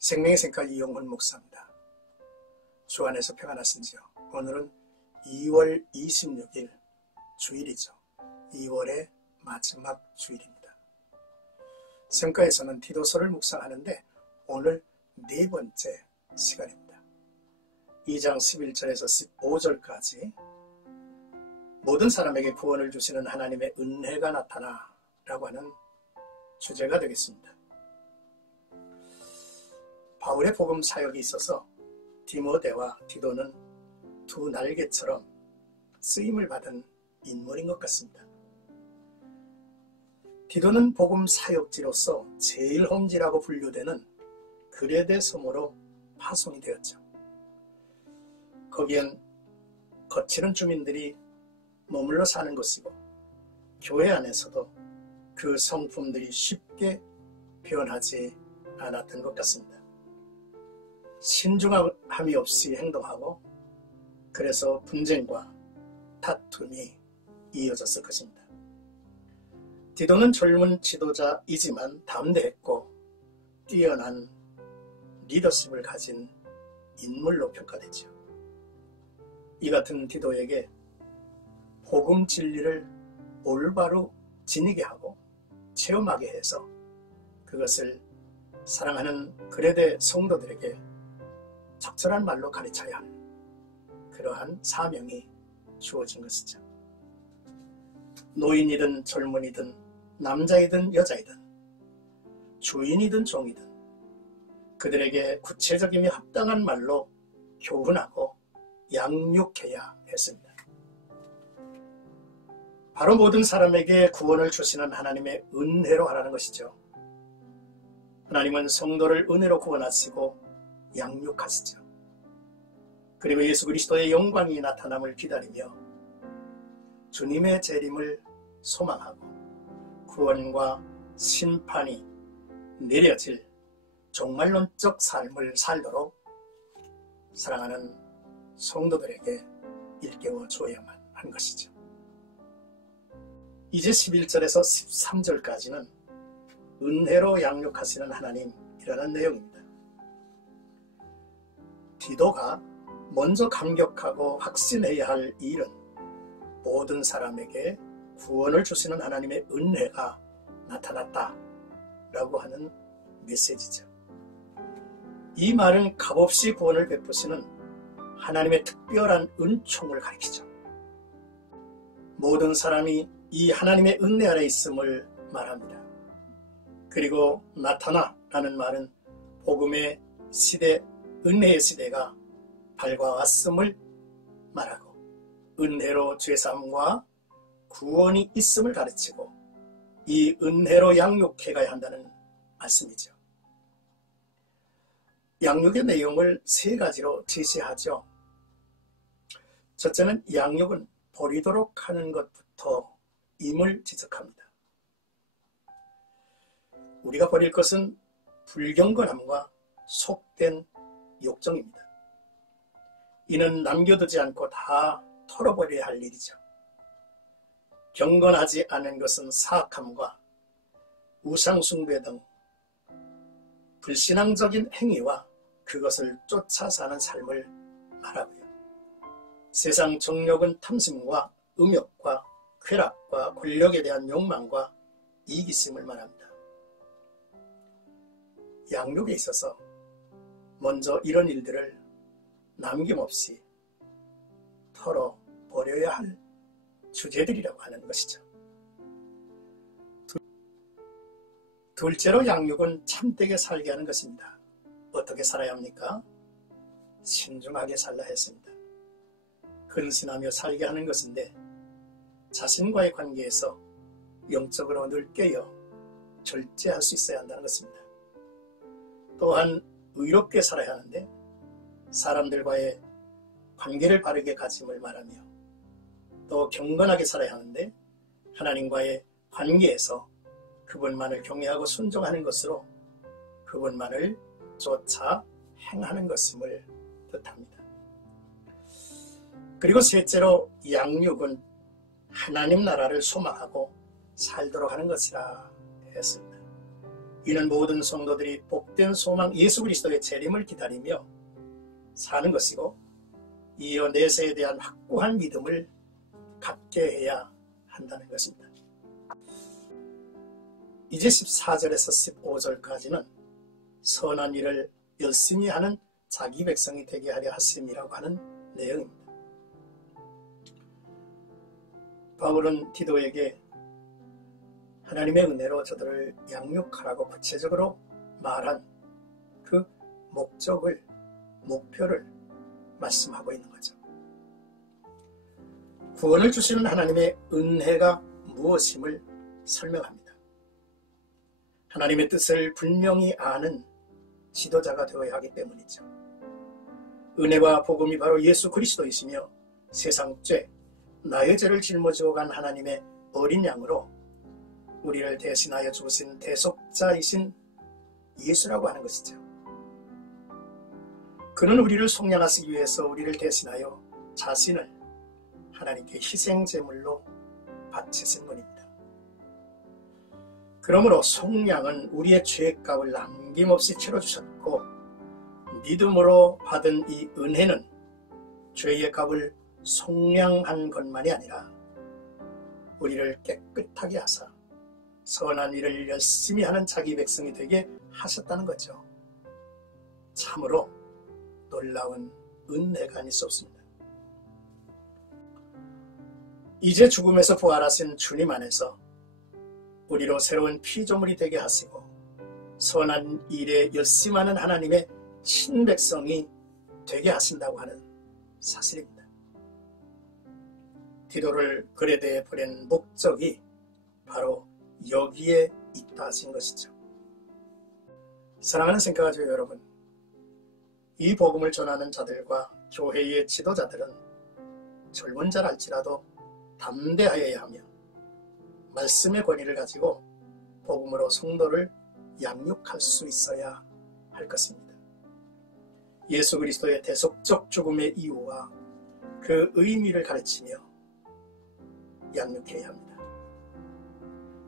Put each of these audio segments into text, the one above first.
생명의 생각 이용훈 목사입니다. 주 안에서 평안하신지요? 오늘은 2월 26일 주일이죠. 2월의 마지막 주일입니다. 성가에서는 디도서를 묵상하는데 오늘 네 번째 시간입니다. 2장 11절에서 15절까지 모든 사람에게 구원을 주시는 하나님의 은혜가 나타나라고 하는 주제가 되겠습니다. 바울의 복음 사역이 있어서 디모데와 디도는 두 날개처럼 쓰임을 받은 인물인 것 같습니다. 디도는 복음 사역지로서 제일 험지라고 분류되는 그레데 섬으로 파송이 되었죠. 거기엔 거칠은 주민들이 머물러 사는 곳이고 교회 안에서도 그 성품들이 쉽게 변하지 않았던 것 같습니다. 신중함이 없이 행동하고 그래서 분쟁과 다툼이 이어졌을 것입니다. 디도는 젊은 지도자이지만 담대했고 뛰어난 리더십을 가진 인물로 평가되죠. 이 같은 디도에게 복음 진리를 올바로 지니게 하고 체험하게 해서 그것을 사랑하는 그레데 성도들에게 적절한 말로 가르쳐야 하는 그러한 사명이 주어진 것이죠. 노인이든 젊은이든 남자이든 여자이든 주인이든 종이든 그들에게 구체적이며 합당한 말로 교훈하고 양육해야 했습니다. 바로 모든 사람에게 구원을 주시는 하나님의 은혜로 하라는 것이죠. 하나님은 성도를 은혜로 구원하시고 양육하시죠. 그리고 예수 그리스도의 영광이 나타남을 기다리며 주님의 재림을 소망하고 구원과 심판이 내려질 종말론적 삶을 살도록 사랑하는 성도들에게 일깨워 주어야만 한 것이죠. 이제 11절에서 13절까지는 은혜로 양육하시는 하나님이라는 내용입니다. 디도가 먼저 감격하고 확신해야 할 일은 모든 사람에게 구원을 주시는 하나님의 은혜가 나타났다라고 하는 메시지죠. 이 말은 값없이 구원을 베푸시는 하나님의 특별한 은총을 가리키죠. 모든 사람이 이 하나님의 은혜 아래 있음을 말합니다. 그리고 나타나라는 말은 복음의 시대, 은혜의 시대가 밝아왔음을 말하고 은혜로 죄사함과 구원이 있음을 가르치고 이 은혜로 양육해 가야 한다는 말씀이죠. 양육의 내용을 세 가지로 제시하죠. 첫째는 양육은 버리도록 하는 것부터 임을 지적합니다. 우리가 버릴 것은 불경건함과 속된 욕정입니다. 이는 남겨두지 않고 다 털어버려야 할 일이죠. 경건하지 않은 것은 사악함과 우상숭배 등 불신앙적인 행위와 그것을 쫓아 사는 삶을 말하고요. 세상 정욕은 탐심과 음욕과 쾌락과 권력에 대한 욕망과 이기심을 말합니다. 양육에 있어서 먼저 이런 일들을 남김없이 털어버려야 할 주제들이라고 하는 것이죠. 둘째로 양육은 참되게 살게 하는 것입니다. 어떻게 살아야 합니까? 신중하게 살라 했습니다. 근신하며 살게 하는 것인데 자신과의 관계에서 영적으로 늘 깨어 절제할 수 있어야 한다는 것입니다. 또한 의롭게 살아야 하는데 사람들과의 관계를 바르게 가짐을 말하며 또 경건하게 살아야 하는데 하나님과의 관계에서 그분만을 경외하고 순종하는 것으로 그분만을 쫓아 행하는 것임을 뜻합니다. 그리고 셋째로 양육은 하나님 나라를 소망하고 살도록 하는 것이라 했습니다. 이는 모든 성도들이 복된 소망 예수 그리스도의 재림을 기다리며 사는 것이고 이어 내세에 대한 확고한 믿음을 갖게 해야 한다는 것입니다. 이제 14절에서 15절까지는 선한 일을 열심히 하는 자기 백성이 되게 하려 하심이라고 하는 내용입니다. 바울은 디도에게 하나님의 은혜로 저들을 양육하라고 구체적으로 말한 그 목표를 말씀하고 있는 거죠. 구원을 주시는 하나님의 은혜가 무엇임을 설명합니다. 하나님의 뜻을 분명히 아는 지도자가 되어야 하기 때문이죠. 은혜와 복음이 바로 예수 그리스도이시며 세상 죄, 나의 죄를 짊어지고 간 하나님의 어린 양으로 우리를 대신하여 죽으신 대속자이신 예수라고 하는 것이죠. 그는 우리를 속량하시기 위해서 우리를 대신하여 자신을 하나님께 희생제물로 바치신 분입니다. 그러므로 속량은 우리의 죄값을 남김없이 치러주셨고 믿음으로 받은 이 은혜는 죄의 값을 속량한 것만이 아니라 우리를 깨끗하게 하사 선한 일을 열심히 하는 자기 백성이 되게 하셨다는 거죠. 참으로 놀라운 은혜가 아닐 수 없습니다. 이제 죽음에서 부활하신 주님 안에서 우리로 새로운 피조물이 되게 하시고 선한 일에 열심하는 하나님의 신백성이 되게 하신다고 하는 사실입니다. 디도를 그레데에 보낸 목적이 바로 여기에 있다 하신 것이죠. 사랑하는 생각하죠 여러분. 이 복음을 전하는 자들과 교회의 지도자들은 젊은 자랄지라도 담대하여야 하며 말씀의 권위를 가지고 복음으로 성도를 양육할 수 있어야 할 것입니다. 예수 그리스도의 대속적 죽음의 이유와 그 의미를 가르치며 양육해야 합니다.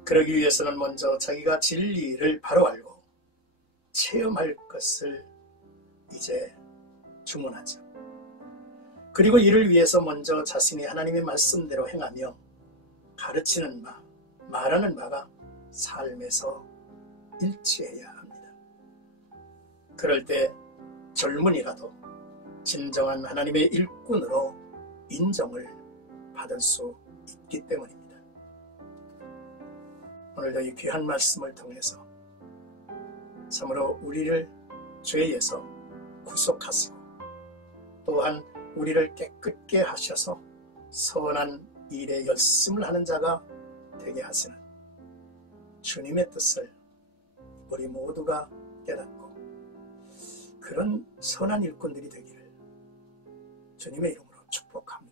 그러기 위해서는 먼저 자기가 진리를 바로 알고 체험할 것을 이제 주문하죠. 그리고 이를 위해서 먼저 자신이 하나님의 말씀대로 행하며 가르치는 바, 말하는 바가 삶에서 일치해야 합니다. 그럴 때 젊은이라도 진정한 하나님의 일꾼으로 인정을 받을 수 있기 때문입니다. 오늘도 이 귀한 말씀을 통해서 참으로 우리를 죄에서 구속하시고 또한 우리를 깨끗게 하셔서 선한 일에 열심을 하는 자가 되게 하시는 주님의 뜻을 우리 모두가 깨닫고 그런 선한 일꾼들이 되기를 주님의 이름으로 축복합니다.